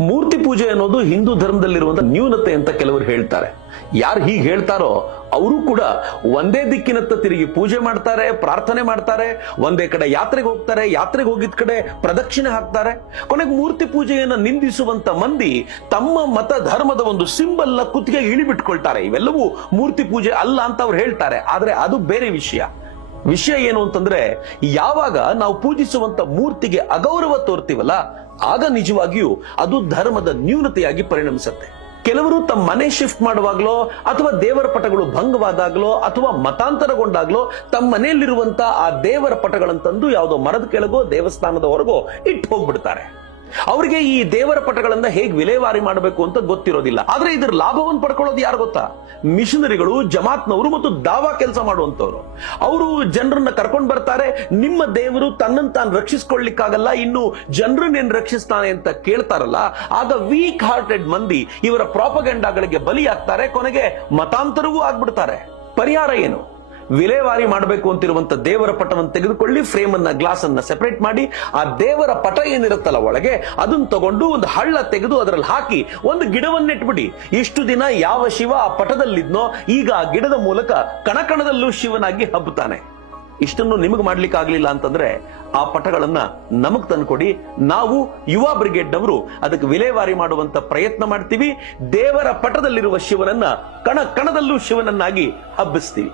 ಮೂರ್ತಿ ಪೂಜೆ ಅನ್ನೋದು ಹಿಂದೂ ಧರ್ಮದಲ್ಲಿರುವಂತಹ ನ್ಯೂನತೆ ಅಂತ ಕೆಲವರು ಹೇಳ್ತಾರೆ. ಯಾರು ಹೀಗೆ ಹೇಳ್ತಾರೋ ಅವರು ಕೂಡ ಒಂದೇ ದಿಕ್ಕಿನತ್ತ ತಿರುಗಿ ಪೂಜೆ ಮಾಡ್ತಾರೆ, ಪ್ರಾರ್ಥನೆ ಮಾಡ್ತಾರೆ, ಒಂದೇ ಕಡೆ ಯಾತ್ರೆಗೆ ಹೋಗ್ತಾರೆ, ಯಾತ್ರೆಗೆ ಹೋಗಿದ ಕಡೆ ಪ್ರದಕ್ಷಿಣೆ ಹಾಕ್ತಾರೆ. ಕೊನೆಗೆ ಮೂರ್ತಿ ಪೂಜೆಯನ್ನು ನಿಂದಿಸುವಂತ ಮಂದಿ ತಮ್ಮ ಮತ ಧರ್ಮದ ಒಂದು ಸಿಂಬಲ್ನ ಕುತ್ತಿಗೆ ಇಳಿಬಿಟ್ಕೊಳ್ತಾರೆ. ಇವೆಲ್ಲವೂ ಮೂರ್ತಿ ಪೂಜೆ ಅಲ್ಲ ಅಂತ ಅವ್ರು ಹೇಳ್ತಾರೆ. ಆದ್ರೆ ಅದು ಬೇರೆ ವಿಷಯ. ವಿಷಯ ಏನು ಅಂತಂದ್ರೆ, ಯಾವಾಗ ನಾವು ಪೂಜಿಸುವಂತ ಮೂರ್ತಿಗೆ ಅಗೌರವ ತೋರ್ತೀವಲ್ಲ ಆಗ ನಿಜವಾಗಿಯೂ ಅದು ಧರ್ಮದ ನ್ಯೂನತೆಯಾಗಿ ಪರಿಣಮಿಸುತ್ತೆ. ಕೆಲವರು ತಮ್ಮ ಮನೆ ಶಿಫ್ಟ್ ಮಾಡುವಾಗ್ಲೋ ಅಥವಾ ದೇವರ ಪಟಗಳು ಭಂಗವಾದಾಗ್ಲೋ ಅಥವಾ ಮತಾಂತರಗೊಂಡಾಗ್ಲೋ ತಮ್ಮ ಮನೆಯಲ್ಲಿರುವಂತ ಆ ದೇವರ ಪಟಗಳಂತಂದು ಯಾವುದೋ ಮರದ ಕೆಳಗೋ ದೇವಸ್ಥಾನದ ಹೊರಗೋ ಇಟ್ಟು ಹೋಗ್ಬಿಡ್ತಾರೆ. ಅವರಿಗೆ ಈ ದೇವರ ಪಟಗಳನ್ನ ಹೇಗೆ ವಿಲೇವಾರಿ ಮಾಡಬೇಕು ಅಂತ ಗೊತ್ತಿರೋದಿಲ್ಲ. ಆದ್ರೆ ಇದ್ರ ಲಾಭವನ್ನು ಪಡ್ಕೊಳ್ಳೋದು ಯಾರು ಗೊತ್ತಾ? ಮಿಷನರಿಗಳು, ಜಮಾತ್ನವರು ಮತ್ತು ದಾವಾ ಕೆಲಸ ಮಾಡುವಂತವ್ರು ಅವರು ಜನರನ್ನ ಕರ್ಕೊಂಡು ಬರ್ತಾರೆ, ನಿಮ್ಮ ದೇವರು ತನ್ನನ್ನು ತಾನು ರಕ್ಷಿಸ್ಕೊಳ್ಳಿಕ್ಕಾಗಲ್ಲ ಇನ್ನು ಜನರನ್ನೇನು ರಕ್ಷಿಸ್ತಾನೆ ಅಂತ ಕೇಳ್ತಾರಲ್ಲ, ಆಗ ವೀಕ್ ಹಾರ್ಟೆಡ್ ಮಂದಿ ಇವರ ಪ್ರಾಪಗೆಂಡಾಗಳಿಗೆ ಬಲಿಯಾಗ್ತಾರೆ, ಕೊನೆಗೆ ಮತಾಂತರವೂ ಆಗ್ಬಿಡ್ತಾರೆ. ಪರಿಹಾರ ಏನು? ವಿಲೇವಾರಿ ಮಾಡಬೇಕು ಅಂತಿರುವಂತ ದೇವರ ಪಟವನ್ನು ತೆಗೆದುಕೊಳ್ಳಿ ಫ್ರೇಮ್ ಅನ್ನ ಗ್ಲಾಸ್ ಅನ್ನ ಸೆಪರೇಟ್ ಮಾಡಿ, ಆ ದೇವರ ಪಟ ಏನಿರುತ್ತಲ್ಲ ಒಳಗೆ, ಅದನ್ನ ತಗೊಂಡು ಒಂದು ಹಳ್ಳ ತೆಗೆದು ಅದರಲ್ಲಿ ಹಾಕಿ ಒಂದು ಗಿಡವನ್ನಿಟ್ಬಿಡಿ. ಇಷ್ಟು ದಿನ ಯಾವ ಶಿವ ಆ ಪಟದಲ್ಲಿದ್ನೋ, ಈಗ ಆ ಗಿಡದ ಮೂಲಕ ಕಣಕಣದಲ್ಲೂ ಶಿವನಾಗಿ ಹಬ್ಬುತ್ತಾನೆ. ಇಷ್ಟನ್ನು ನಿಮಗೆ ಮಾಡ್ಲಿಕ್ಕೆ ಆಗ್ಲಿಲ್ಲ ಅಂತಂದ್ರೆ, ಆ ಪಟಗಳನ್ನ ನಮಗ್ ತಂದ್ಕೊಡಿ. ನಾವು ಯುವ ಬ್ರಿಗೇಡ್ನವರು ಅದಕ್ಕೆ ವಿಲೇವಾರಿ ಮಾಡುವಂತ ಪ್ರಯತ್ನ ಮಾಡ್ತೀವಿ. ದೇವರ ಪಟದಲ್ಲಿರುವ ಶಿವನನ್ನ ಕಣ ಕಣದಲ್ಲೂ ಶಿವನನ್ನಾಗಿ ಹಬ್ಬಿಸ್ತೀವಿ.